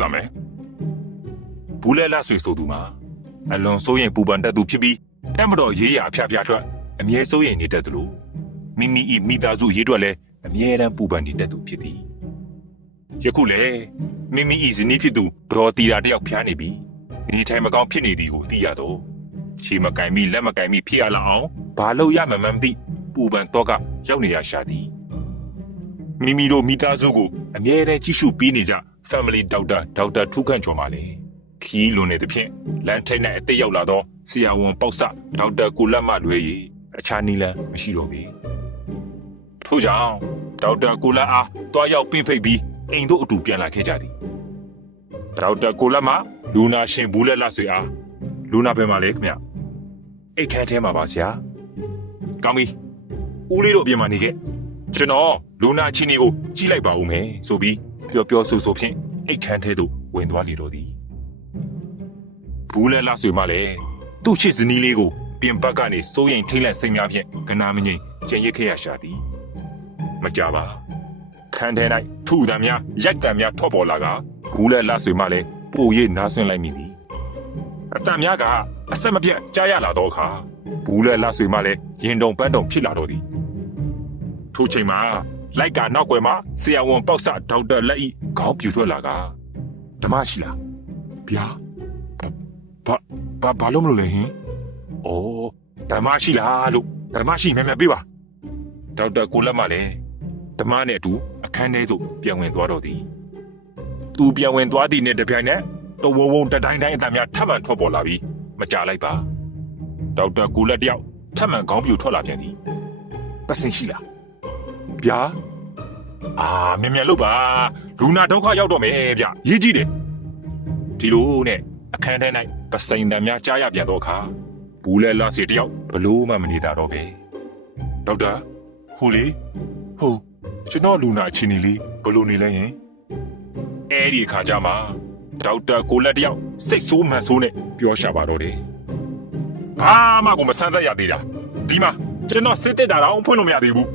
စမ်းမယ်ဘူးလဲလက်ဆွေဆိုသူမှာအလွန်စိုးရင်ပူပန်တတ်သူဖြစ်ပြီးတက်မတော်ရေးရအဖျားဖျားအတွက်အမြဲစိုးရင်နေတတ်သူလို့မိမိဤမိသားစုရေးအတွက်လည်းအမြဲတမ်းပူပန်နေတတ်သူဖြစ်သည်ယခုလေမိမိဤဇနီးဖြစ်သူဒေါ်တီတာတယောက်ဖျားနေပြီးဒီထိုင်မကောင်းဖြစ်နေသည်ကိုသိရတော့ချီမကင်မိလက်မကင်မိဖြစ်ရလောက်အောင်ဘာလို့ရမှန်းမသိပူပန်တော့ကရောက်နေရရှာသည်မိမိတို့မိသားစုကိုအမြဲတမ်းကြည့်ရှုပေးနေကြ Family Doctor ဒေါက်တာထူးခန့်ကျော်ပါလေခီးလွန်နေသဖြင့်လမ်းထိပ်၌အသက်ရောက်လာသောဆရာဝန်ပေါက်ဆဒေါက်တာကိုလက်မလွေရီအခြားနီလန်းမရှိတော့ပေထို့ကြောင့်ဒေါက်တာကိုလက်အားတွားရောက်ပင့်ဖိတ်ပြီးအိမ်တို့အတူပြန်လာခဲ့ကြသည်ဒေါက်တာကိုလက်မလူနာရှင်ဘူးလက်လက်ဆွေအားလူနာပဲမှာလေခင်ဗျအိတ်ခမ်းထဲမှာပါဆရာကောင်းပြီဦးလေးတို့အပြင်မှာနေခဲ့ကျွန်တော်လူနာချင်းကြီးကိုကြည့်လိုက်ပါဦးမယ်ဆိုပြီး ပျော်ပျော်ဆူဆူဖြင့်အိတ်ခမ်းထဲသို့ဝင်သွားလေတော့သည်ဘူးလဲလာဆွေမလည်းသူ့ချစ်ဇနီးလေးကိုပြင်ပကနေစိုးရင်ထိတ်လန့်စိတ်များဖြင့်ကနာမငိမ့်ကျင်ရစ်ခဲ့ရရှာသည်မကြပါခန်းထဲ၌ထူတံများရိုက်တံများထွက်ပေါ်လာကဘူးလဲလာဆွေမလည်းပိုရိနားဆွင့်လိုက်မိသည်အတံများကအဆက်မပြတ်ကြားရလာတော့အခါဘူးလဲလာဆွေမလည်းရင်တုံပန်းတုံဖြစ်လာတော့သည်ထိုချိန်မှာ လိုက်ကာနောက်ွယ်မှာဆရာဝန်ပေါက်ဆဒေါက်တာလက်ဤခေါင်းပြူထွက်လာကဓမ္မရှိလားဗျာဘာဘာဘာလို့မလို့လဲဟင်ဩဓမ္မရှိလားလို့ဓမ္မရှိမြန်မြန်ပြေးပါဒေါက်တာကိုလက်မလည်းဓမ္မနဲ့အတူအခန်းထဲသို့ပြန်ဝင်သွားတော့သည်သူပြန်ဝင်သွားသည့်နဲ့တပြိုင်နက်တဝုံဝုံတတိုင်းတိုင်းအတန်များထပ်မံထွက်ပေါ်လာပြီးမကြလိုက်ပါဒေါက်တာကိုလက်တယောက်ထပ်မံခေါင်းပြူထွက်လာပြန်သည်ပတ်စင်ရှိလား ဗျာအာမြန်မြန်လုပ်ပါလူနာဒုက္ခရောက်တော့မယ်ဗျရေးကြည့်တယ်ဒီလိုနဲ့အခန်းထဲ၌ပစိန်တံများကြားရပြန်တော့အခါဘူးလဲလာစီတယောက်ဘလို့မှမနေတာတော့ပဲဒေါက်တာဟိုလေဟိုကျွန်တော်လူနာအချင်းကြီးလေးဘလို့နေလဲယင်အဲ့ဒီအခါကျမှဒေါက်တာကိုလက်တယောက်စိတ်ဆိုးမှန်ဆိုးနဲ့ပြောရှာပါတော့တယ်ဘာမှကိုမဆန်းသက်ရသေးတာဒီမှာကျွန်တော်စစ်တက်တာတော့ဖွင့်လို့မရသေးဘူး